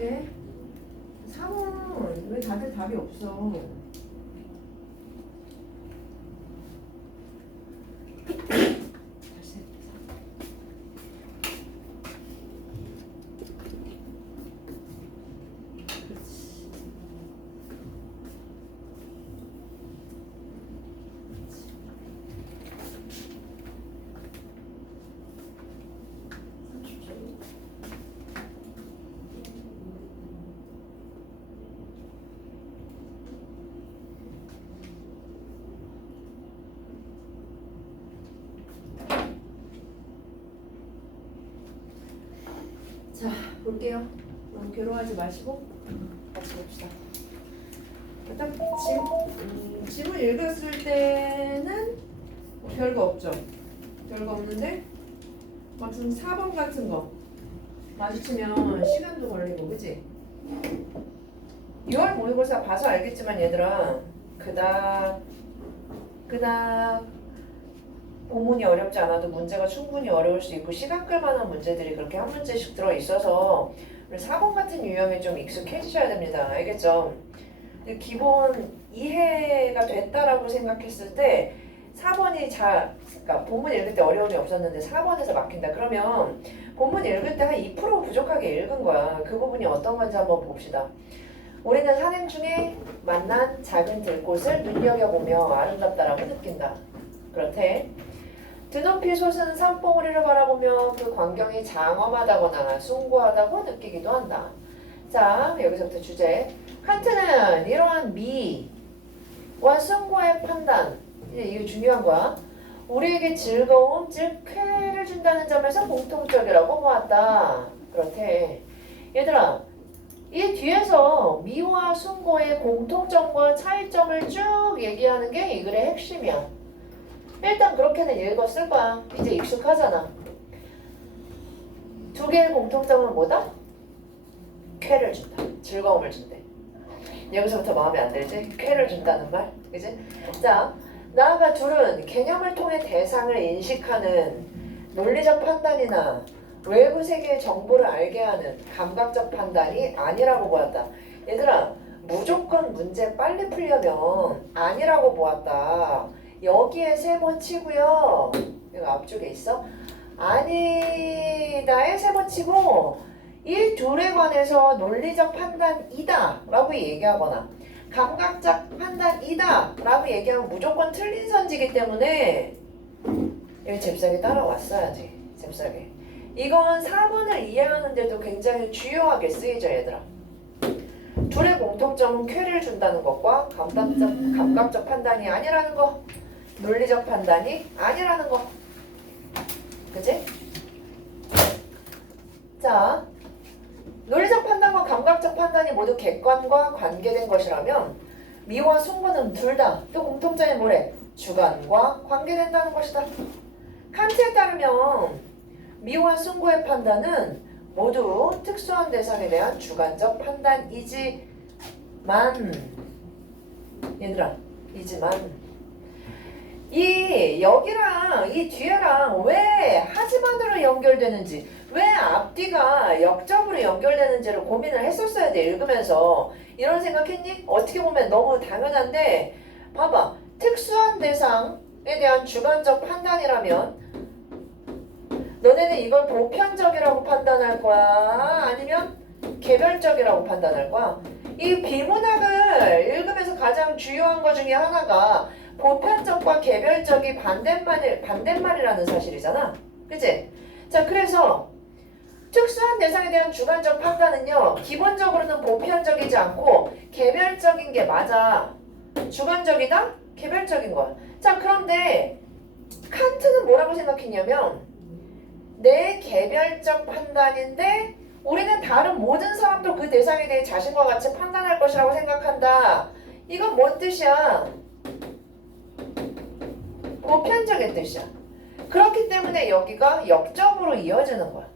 해줄게. 3은 왜 다들 답이 없어? 다시 해보자. 그렇지. 자, 볼게요. 너무 괴로워하지 마시고 같이 봅시다. 일단 지문 읽었을 때는 별거 없죠. 별거 없는데 막상 4번 같은 거 마주치면 시간도 걸리고, 그치? 6월 모의고사 봐서 알겠지만 얘들아, 그닥 본문이 어렵지 않아도 문제가 충분히 어려울 수 있고 시간 끌 만한 문제들이 그렇게 한 문제씩 들어있어서 4번 같은 유형에 좀 익숙해지셔야 됩니다. 알겠죠? 기본 이해가 됐다라고 생각했을 때 4번이 그러니까 본문 읽을 때 어려움이 없었는데 4번에서 막힌다. 그러면 본문 읽을 때 한 2% 부족하게 읽은 거야. 그 부분이 어떤 건지 한번 봅시다. 우리는 산행 중에 만난 작은 들꽃을 눈여겨보며 아름답다라고 느낀다. 그렇대. 드높이 솟은 산봉우리를 바라보며 그 광경이 장엄하다거나 숭고하다고 느끼기도 한다. 자, 여기서부터 주제. 칸트는 이러한 미와 숭고의 판단, 이게 중요한 거야. 우리에게 즐거움, 즉 쾌를 준다는 점에서 공통적이라고 보았다. 그렇대. 얘들아, 이 뒤에서 미와 숭고의 공통점과 차이점을 쭉 얘기하는 게 이 글의 핵심이야. 일단 그렇게는 읽었을 거야. 이제 익숙하잖아. 두 개의 공통점은 뭐다? 쾌를 준다. 즐거움을 준대. 여기서부터 마음에 안 들지? 쾌를 준다는 말. 그지? 자, 나아가 둘은 개념을 통해 대상을 인식하는 논리적 판단이나 외부 세계의 정보를 알게 하는 감각적 판단이 아니라고 보았다. 얘들아, 무조건 문제 빨리 풀려면 아니라고 보았다. 여기에 3번 치고요. 여기 앞쪽에 있어. 아니다에 3번 치고 이 둘에 관해서 논리적 판단이다 라고 얘기하거나 감각적 판단이다 라고 얘기하면 무조건 틀린 선지기 때문에 여기 잽싸게 따라왔어야지. 잽싸게. 이건 4번을 이해하는데도 굉장히 주요하게 쓰이죠, 얘들아. 둘의 공통점은 쾌를 준다는 것과 감각적 판단이 아니라는 거, 논리적 판단이 아니라는 거. 그치? 자, 논리적 판단과 감각적 판단이 모두 객관과 관계된 것이라면 미와 숭고는 둘 다 또 공통점이 뭐래? 주관과 관계된다는 것이다. 칸트에 따르면 미와 숭고의 판단은 모두 특수한 대상에 대한 주관적 판단이지만, 얘들아, 이 여기랑 이 뒤에랑 왜 하지만으로 연결되는지, 왜 앞뒤가 역접으로 연결되는지를 고민을 했었어야 돼. 읽으면서 이런 생각했니? 어떻게 보면 너무 당연한데 봐봐. 특수한 대상에 대한 주관적 판단이라면 너네는 이걸 보편적이라고 판단할 거야? 아니면 개별적이라고 판단할 거야? 이 비문학을 읽으면서 가장 중요한 것 중에 하나가 보편적과 개별적이 반대말이라는 사실이잖아. 그치? 자, 그래서 특수한 대상에 대한 주관적 판단은요, 기본적으로는 보편적이지 않고 개별적인 게 맞아. 주관적이다? 개별적인 거야. 자, 그런데 칸트는 뭐라고 생각했냐면 내 개별적 판단인데 우리는 다른 모든 사람도 그 대상에 대해 자신과 같이 판단할 것이라고 생각한다. 이건 뭔 뜻이야? 보편적인 뜻이야. 그렇기 때문에 여기가 역접으로 이어지는 거야.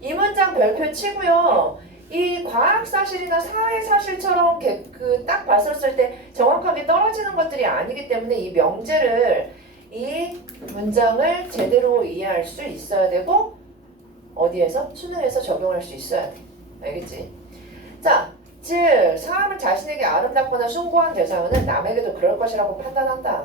이 문장 별표 치고요. 이 과학사실이나 사회사실처럼 딱 봤었을 때 정확하게 떨어지는 것들이 아니기 때문에 이 명제를, 이 문장을 제대로 이해할 수 있어야 되고 어디에서? 수능에서 적용할 수 있어야 돼. 알겠지? 자, 즉 사람은 자신에게 아름답거나 숭고한 대상은 남에게도 그럴 것이라고 판단한다.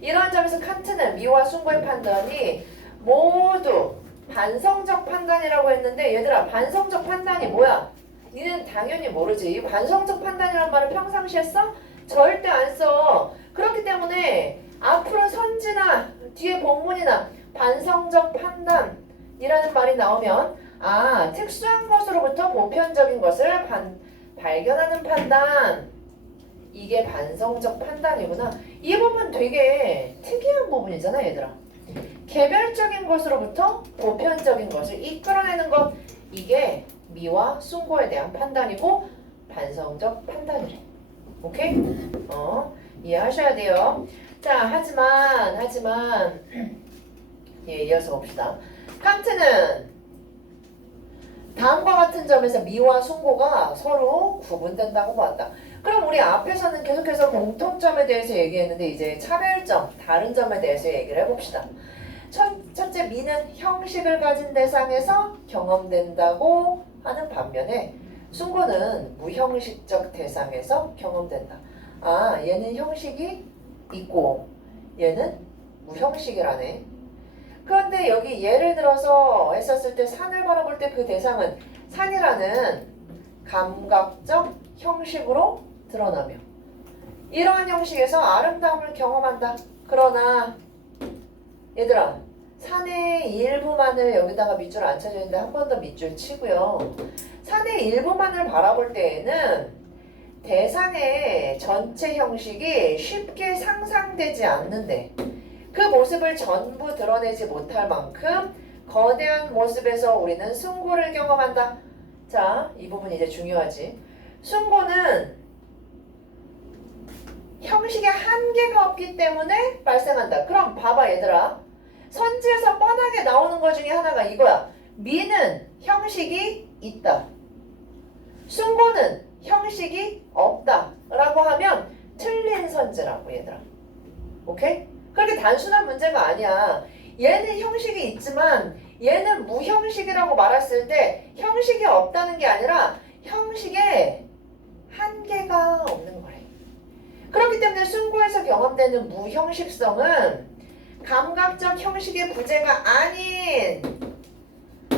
이러한 점에서 칸트는 미와 숭고의 판단이 모두 반성적 판단이라고 했는데 얘들아 반성적 판단이 뭐야? 니는 당연히 모르지. 이 반성적 판단이란 말을 평상시에 써? 절대 안 써. 그렇기 때문에 앞으로 선지나 뒤에 본문이나 반성적 판단이라는 말이 나오면 특수한 것으로부터 보편적인 것을 발견하는 판단. 이게 반성적 판단이구나. 이 부분 되게 특이한 부분이잖아 얘들아. 개별적인 것으로부터 보편적인 것을 이끌어내는 것. 이게 미와 숭고에 대한 판단이고 반성적 판단이래. 오케이? 이해하셔야 돼요. 자, 하지만 이어서 봅시다. 칸트는 다음과 같은 점에서 미와 숭고가 서로 구분된다고 보았다. 그럼 우리 앞에서는 계속해서 공통점에 대해서 얘기했는데 이제 차별점, 다른 점에 대해서 얘기를 해봅시다. 첫째, 미는 형식을 가진 대상에서 경험된다고 하는 반면에 숭고는 무형식적 대상에서 경험된다. 얘는 형식이 있고 얘는 무형식이라네. 그런데 여기 예를 들어서 했었을 때 산을 바라볼 때 그 대상은 산이라는 감각적 형식으로 드러나며 이러한 형식에서 아름다움을 경험한다. 그러나 얘들아 산의 일부만을 여기다가 밑줄 안 쳐주는데 한 번 더 밑줄 치고요. 산의 일부만을 바라볼 때에는 대상의 전체 형식이 쉽게 상상되지 않는데 그 모습을 전부 드러내지 못할 만큼 거대한 모습에서 우리는 숭고를 경험한다. 자, 이 부분 이제 중요하지. 숭고는 형식의 한계가 없기 때문에 발생한다. 그럼 봐봐 얘들아. 선지에서 뻔하게 나오는 것 중에 하나가 이거야. 미는 형식이 있다. 숭고는 형식이 없다. 라고 하면 틀린 선지라고 얘들아. 오케이? 그렇게 단순한 문제가 아니야. 얘는 형식이 있지만 얘는 무형식이라고 말했을 때 형식이 없다는 게 아니라 형식에 한계가 없는 거래. 그렇기 때문에 숭고에서 경험되는 무형식성은 감각적 형식의 부재가 아닌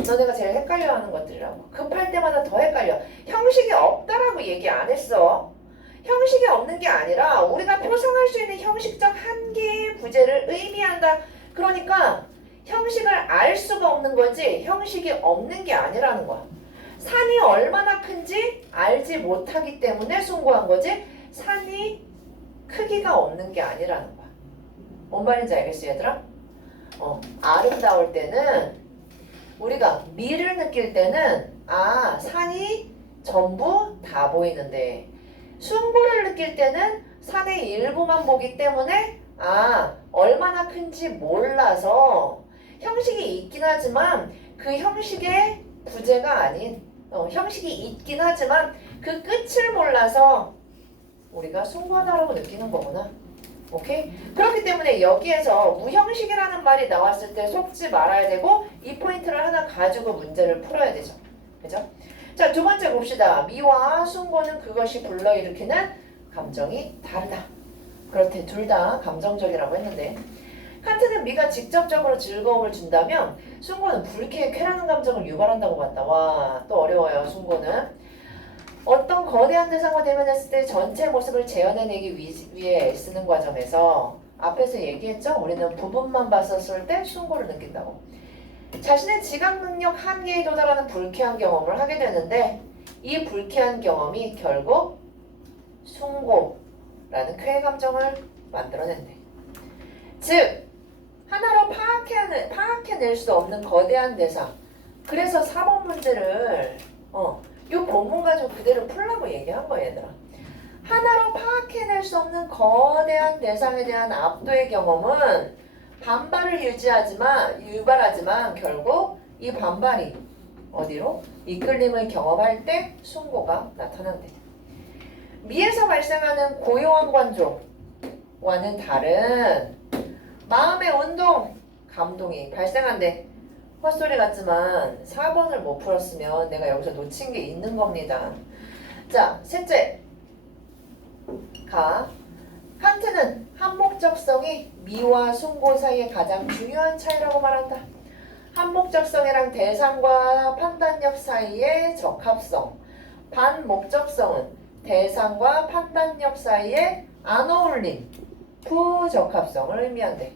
너네가 제일 헷갈려하는 것들이라고. 급할 때마다 더 헷갈려. 형식이 없다라고 얘기 안 했어. 형식이 없는 게 아니라 우리가 표상할 수 있는 형식적 한계의 부재를 의미한다. 그러니까 형식을 알 수가 없는 거지 형식이 없는 게 아니라는 거야. 산이 얼마나 큰지 알지 못하기 때문에 숭고한 거지 산이 크기가 없는 게 아니라는 거야. 뭔 말인지 알겠어 얘들아? 아름다울 때는 우리가 미를 느낄 때는 산이 전부 다 보이는데 숭고를 느낄 때는 산의 일부만 보기 때문에 얼마나 큰지 몰라서 형식이 있긴 하지만 그 형식의 부재가 아닌 형식이 있긴 하지만 그 끝을 몰라서 우리가 숭고하다라고 느끼는 거구나. 오케이? 그렇기 때문에 여기에서 무형식이라는 말이 나왔을 때 속지 말아야 되고 이 포인트를 하나 가지고 문제를 풀어야 되죠. 그죠? 자, 두 번째 봅시다. 미와 숭고는 그것이 불러일으키는 감정이 다르다. 그렇대. 둘 다 감정적이라고 했는데 칸트는 미가 직접적으로 즐거움을 준다면 숭고는 불쾌해 쾌라는 감정을 유발한다고 봤다. 와, 또 어려워요. 숭고는. 어떤 거대한 대상과 대면했을 때 전체 모습을 재현해내기 위해 쓰는 과정에서 앞에서 얘기했죠? 우리는 부분만 봤었을 때 숭고를 느낀다고. 자신의 지각 능력 한계에 도달하는 불쾌한 경험을 하게 되는데 이 불쾌한 경험이 결국 숭고라는 쾌 감정을 만들어낸대. 즉 하나로 파악해낼 수 없는 거대한 대상. 그래서 4번 문제를 이 본문 가지고 그대로 풀라고 얘기한 거야 얘들아. 하나로 파악해낼 수 없는 거대한 대상에 대한 압도의 경험은 반발을 유발하지만 결국 이 반발이 어디로? 이끌림을 경험할 때 숭고가 나타난대. 미에서 발생하는 고요한 관조와는 다른 마음의 운동, 감동이 발생한대. 헛소리 같지만 4번을 못 풀었으면 내가 여기서 놓친 게 있는 겁니다. 자, 셋째. 칸트는 한목적성이 미와 순고 사이의 가장 중요한 차이라고 말한다. 한목적성이랑 대상과 판단력 사이의 적합성. 반목적성은 대상과 판단력 사이의 안 어울림, 부적합성을 의미한대.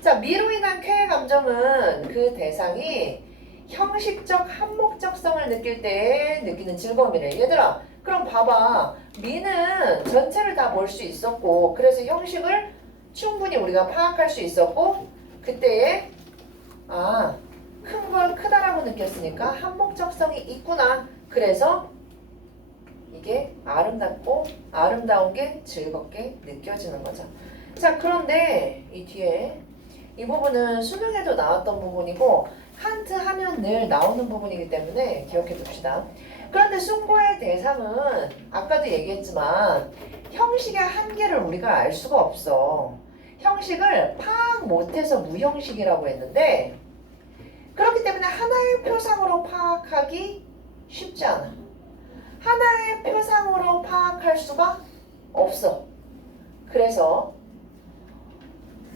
자, 미로 인한 쾌의 감정은 그 대상이 형식적 한목적성을 느낄 때 느끼는 즐거움이래. 얘들아, 그럼 봐봐. 미는 전체를 다 볼 수 있었고, 그래서 형식을 충분히 우리가 파악할 수 있었고, 그때에 큰 걸 크다라고 느꼈으니까 한목적성이 있구나. 그래서 이게 아름답고 아름다운 게 즐겁게 느껴지는 거죠. 자, 그런데 이 뒤에 이 부분은 수능에도 나왔던 부분이고 칸트 하면 늘 나오는 부분이기 때문에 기억해 둡시다. 그런데 순고의 대상은 아까도 얘기했지만 형식의 한계를 우리가 알 수가 없어. 형식을 파악 못해서 무형식이라고 했는데 그렇기 때문에 하나의 표상으로 파악하기 쉽지 않아. 하나의 표상으로 파악할 수가 없어. 그래서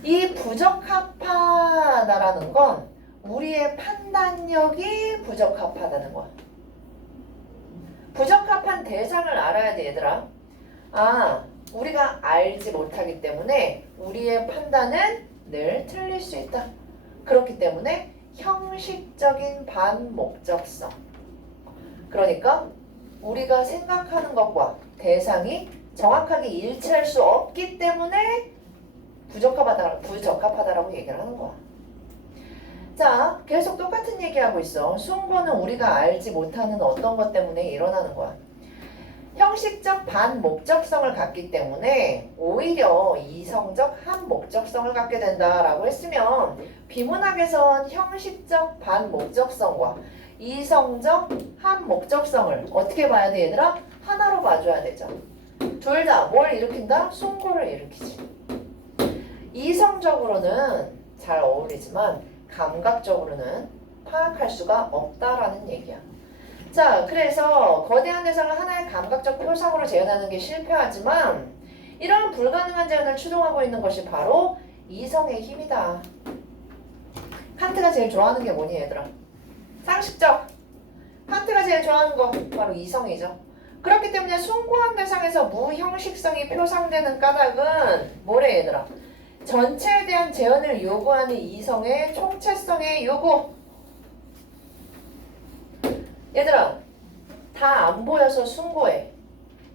이 부적합하다라는 건 우리의 판단력이 부적합하다는 거야. 부적합한 대상을 알아야 돼, 얘들아. 우리가 알지 못하기 때문에 우리의 판단은 늘 틀릴 수 있다. 그렇기 때문에 형식적인 반목적성. 그러니까 우리가 생각하는 것과 대상이 정확하게 일치할 수 없기 때문에 부적합하다라고 얘기를 하는 거야. 자, 계속 똑같은 얘기하고 있어. 순고는 우리가 알지 못하는 어떤 것 때문에 일어나는 거야. 형식적 반목적성을 갖기 때문에 오히려 이성적 한목적성을 갖게 된다라고 했으면 비문학에선 형식적 반목적성과 이성적 한목적성을 어떻게 봐야 돼, 얘들아? 하나로 봐줘야 되죠. 둘 다 뭘 일으킨다? 순고를 일으키지. 이성적으로는 잘 어울리지만 감각적으로는 파악할 수가 없다라는 얘기야. 자, 그래서 거대한 대상을 하나의 감각적 표상으로 재현하는 게 실패하지만 이런 불가능한 재현을 추동하고 있는 것이 바로 이성의 힘이다. 칸트가 제일 좋아하는 게 뭐니, 얘들아? 상식적. 칸트가 제일 좋아하는 거 바로 이성이죠. 그렇기 때문에 숭고한 대상에서 무형식성이 표상되는 까닭은 뭐래, 얘들아? 전체에 대한 재현을 요구하는 이성의 총체성의 요구. 얘들아, 다 안 보여서 숭고해.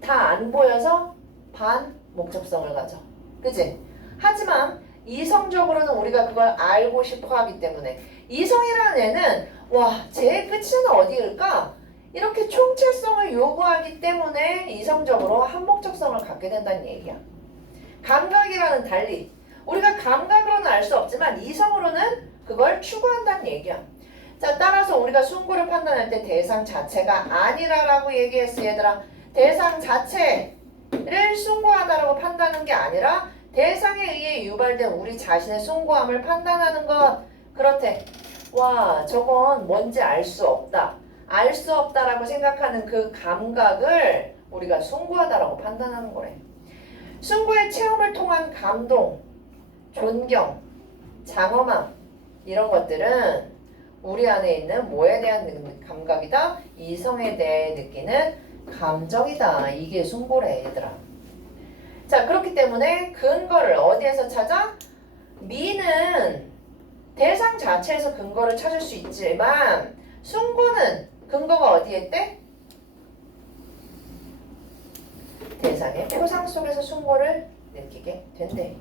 다 안 보여서 반목적성을 가져. 그치? 하지만 이성적으로는 우리가 그걸 알고 싶어 하기 때문에 이성이라는 애는 제 끝은 어디일까? 이렇게 총체성을 요구하기 때문에 이성적으로 한목적성을 갖게 된다는 얘기야. 감각이라는 달리 우리가 감각으로는 알 수 없지만 이성으로는 그걸 추구한다는 얘기야. 자, 따라서 우리가 숭고를 판단할 때 대상 자체가 아니라라고 얘기했어, 얘들아. 대상 자체를 숭고하다라고 판단하는 게 아니라 대상에 의해 유발된 우리 자신의 숭고함을 판단하는 것. 그렇대. 저건 뭔지 알 수 없다. 알 수 없다라고 생각하는 그 감각을 우리가 숭고하다라고 판단하는 거래. 숭고의 체험을 통한 감동, 존경, 장엄함 이런 것들은 우리 안에 있는 뭐에 대한 감각이다? 이성에 대해 느끼는 감정이다. 이게 숭고래, 얘들아. 자, 그렇기 때문에 근거를 어디에서 찾아? 미는 대상 자체에서 근거를 찾을 수 있지만 숭고는 근거가 어디에 있대? 대상의 표상 속에서 숭고를 느끼게 된대.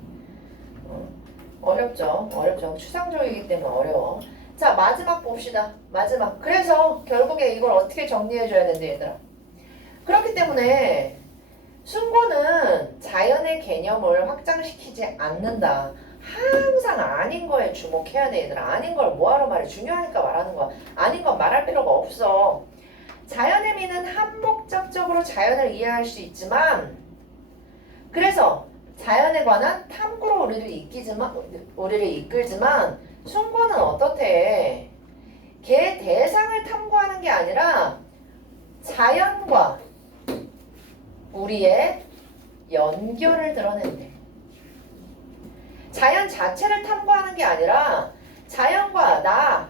어렵죠. 추상적이기 때문에 어려워. 자, 마지막 봅시다. 마지막. 그래서 결국에 이걸 어떻게 정리해줘야 된대, 얘들아. 그렇기 때문에 숭고는 자연의 개념을 확장시키지 않는다. 항상 아닌 거에 주목해야 돼, 얘들아. 아닌 걸 뭐하러 말해. 중요하니까 말하는 거야. 아닌 건 말할 필요가 없어. 자연의 미는 한목적적으로 자연을 이해할 수 있지만 그래서 자연에 관한 탐구로 우리를 이끌지만 숭고는 어떻대? 걔 대상을 탐구하는 게 아니라 자연과 우리의 연결을 드러낸대. 자연 자체를 탐구하는 게 아니라 자연과 나,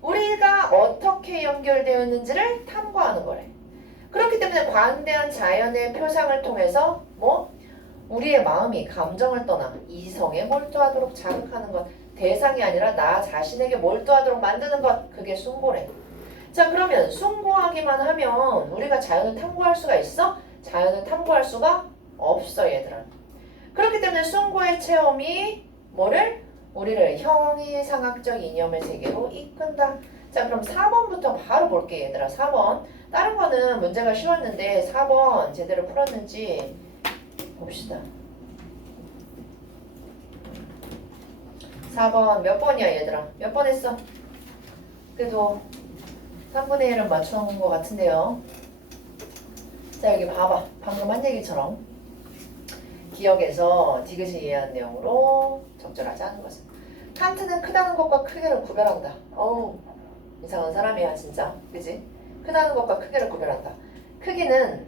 우리가 어떻게 연결되어 있는지를 탐구하는 거래. 그렇기 때문에 관대한 자연의 표상을 통해서 우리의 마음이 감정을 떠나 이성에 몰두하도록 자극하는 것, 대상이 아니라 나 자신에게 몰두하도록 만드는 것, 그게 숭고래. 자, 그러면 숭고하기만 하면 우리가 자연을 탐구할 수가 있어? 자연을 탐구할 수가 없어, 얘들아. 그렇기 때문에 숭고의 체험이 우리를 형이상학적 이념의 세계로 이끈다. 자, 그럼 4번부터 바로 볼게, 얘들아. 4번. 다른 거는 문제가 쉬웠는데 4번 제대로 풀었는지 봅시다. 4번 몇 번이야, 얘들아? 몇 번 했어? 그래도 3분의 1은 맞춰놓은 것 같은데요. 자, 여기 봐봐. 방금 한 얘기처럼 기억에서 디귿이 이해한 내용으로 적절하지 않은 것은 칸트는 크다는 것과 크기를 구별한다. 어우, 이상한 사람이야 진짜. 그지? 크다는 것과 크기를 구별한다. 크기는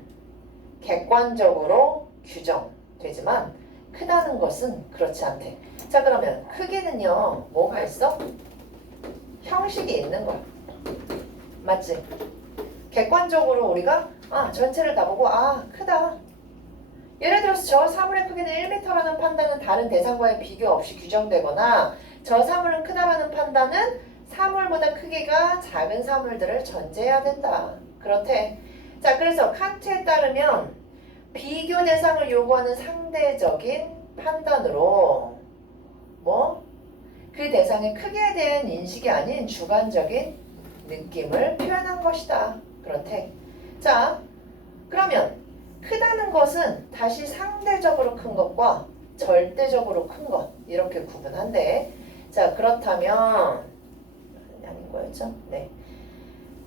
객관적으로 규정되지만 크다는 것은 그렇지 않대. 자, 그러면 크기는요, 뭐가 있어? 형식이 있는 거야. 맞지? 객관적으로 우리가 전체를 다 보고 크다. 예를 들어서 저 사물의 크기는 1m라는 판단은 다른 대상과의 비교 없이 규정되거나 저 사물은 크다라는 판단은 사물보다 크기가 작은 사물들을 전제해야 된다. 그렇대. 자, 그래서 칸트에 따르면 비교 대상을 요구하는 상대적인 판단으로 그 대상의 크기에 대한 인식이 아닌 주관적인 느낌을 표현한 것이다. 그렇대. 자, 그러면 크다는 것은 다시 상대적으로 큰 것과 절대적으로 큰 것 이렇게 구분한대. 자, 그렇다면 아닌 거였죠? 네.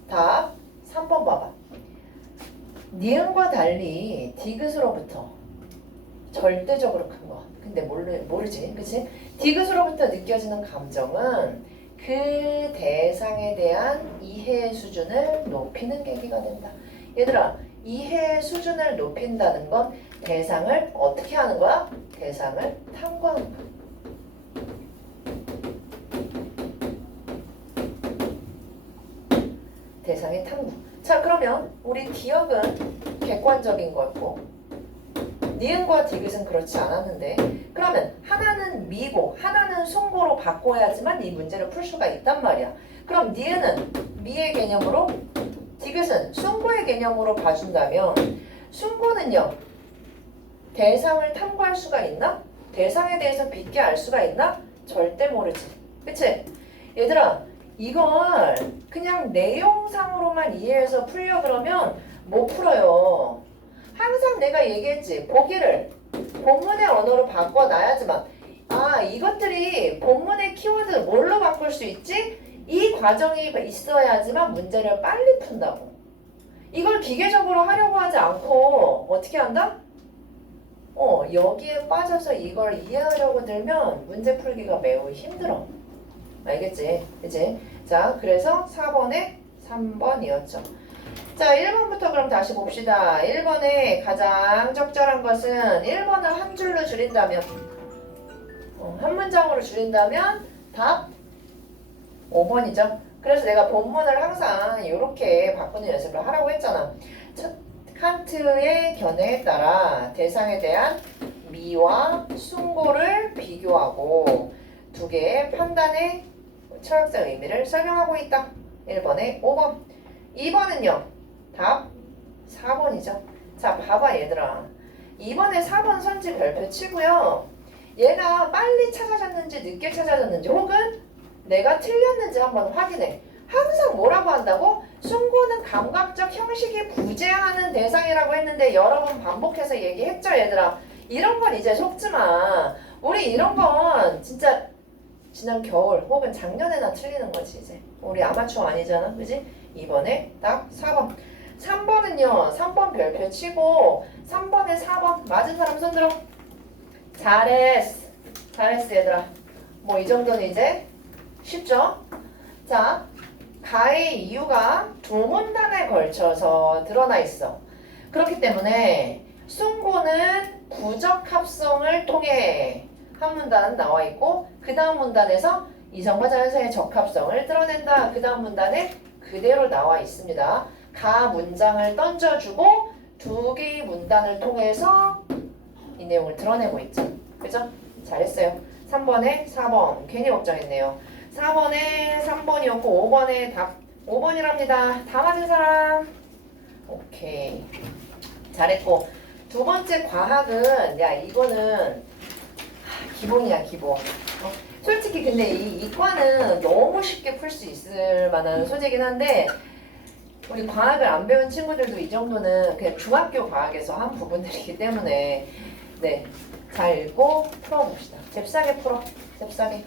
답 3번 봐봐. 니은과 달리 디귿으로부터 절대적으로 큰 것. 근데 모르지, 그치? 디귿으로부터 느껴지는 감정은 그 대상에 대한 이해 수준을 높이는 계기가 된다. 얘들아, 이해 수준을 높인다는 건 대상을 어떻게 하는 거야? 대상을 탐구하는 거야. 대상의 탐구. 자, 그러면 우리 기억은 객관적인 거였고 니은과 디귿은 그렇지 않았는데, 그러면 하나는 미고 하나는 숭고로 바꿔야지만 이 문제를 풀 수가 있단 말이야. 그럼 니은은 미의 개념으로, 디귿은 숭고의 개념으로 봐준다면 숭고는요, 대상을 탐구할 수가 있나? 대상에 대해서 깊게 알 수가 있나? 절대 모르지. 그치? 얘들아, 이걸 그냥 내용상으로만 이해해서 풀려 그러면 못 풀어요. 항상 내가 얘기했지. 보기를 본문의 언어로 바꿔놔야지만 이것들이 본문의 키워드 뭘로 바꿀 수 있지? 이 과정이 있어야지만 문제를 빨리 푼다고. 이걸 기계적으로 하려고 하지 않고 어떻게 한다? 여기에 빠져서 이걸 이해하려고 들면 문제 풀기가 매우 힘들어. 알겠지? 그치? 자, 그래서 4번에 3번이었죠. 자, 1번부터 그럼 다시 봅시다. 1번에 가장 적절한 것은 1번을 한 줄로 줄인다면, 한 문장으로 줄인다면 답 5번이죠. 그래서 내가 본문을 항상 이렇게 바꾸는 연습을 하라고 했잖아. 칸트의 견해에 따라 대상에 대한 미와 숭고를 비교하고 두 개의 판단의 철학적 의미를 설명하고 있다. 1번에 5번. 2번은요. 답 4번이죠. 자, 봐봐 얘들아. 2번에 4번 선지 별표 치고요. 얘가 빨리 찾아졌는지 늦게 찾아졌는지 혹은 내가 틀렸는지 한번 확인해. 항상 뭐라고 한다고? 숭고는 감각적 형식이 부재하는 대상이라고 했는데 여러 번 반복해서 얘기했죠, 얘들아. 이런 건 이제 속지 마. 우리 이런 건 진짜 지난 겨울 혹은 작년에나 틀리는 거지 이제. 우리 아마추어 아니잖아, 그지? 2번에 딱 4번. 3번은요, 3번 별표 치고 3번에 4번 맞은 사람 손 들어. 잘했어. 잘했어, 얘들아. 뭐 이 정도는 이제 쉽죠? 자, 가의 이유가 두 문단에 걸쳐서 드러나 있어. 그렇기 때문에 숭고는 부적합성을 통해 한 문단은 나와 있고 그 다음 문단에서 이성과 자연사의 적합성을 드러낸다. 그 다음 문단에 그대로 나와 있습니다. 가 문장을 던져주고 두 개의 문단을 통해서 이 내용을 드러내고 있죠. 그죠? 잘했어요. 3번에 4번 괜히 걱정했네요. 4번에 3번이었고 5번에 답 5번이랍니다. 다 맞은 사람? 오케이. 잘했고 두 번째 과학은 야 이거는 기본이야 기본. 솔직히 근데 이 이과는 너무 쉽게 풀 수 있을 만한 소재긴 한데 우리 과학을 안 배운 친구들도 이 정도는 그냥 중학교 과학에서 한 부분들이기 때문에 네, 잘 읽고 풀어봅시다. 잽싸게 풀어. 잽싸게.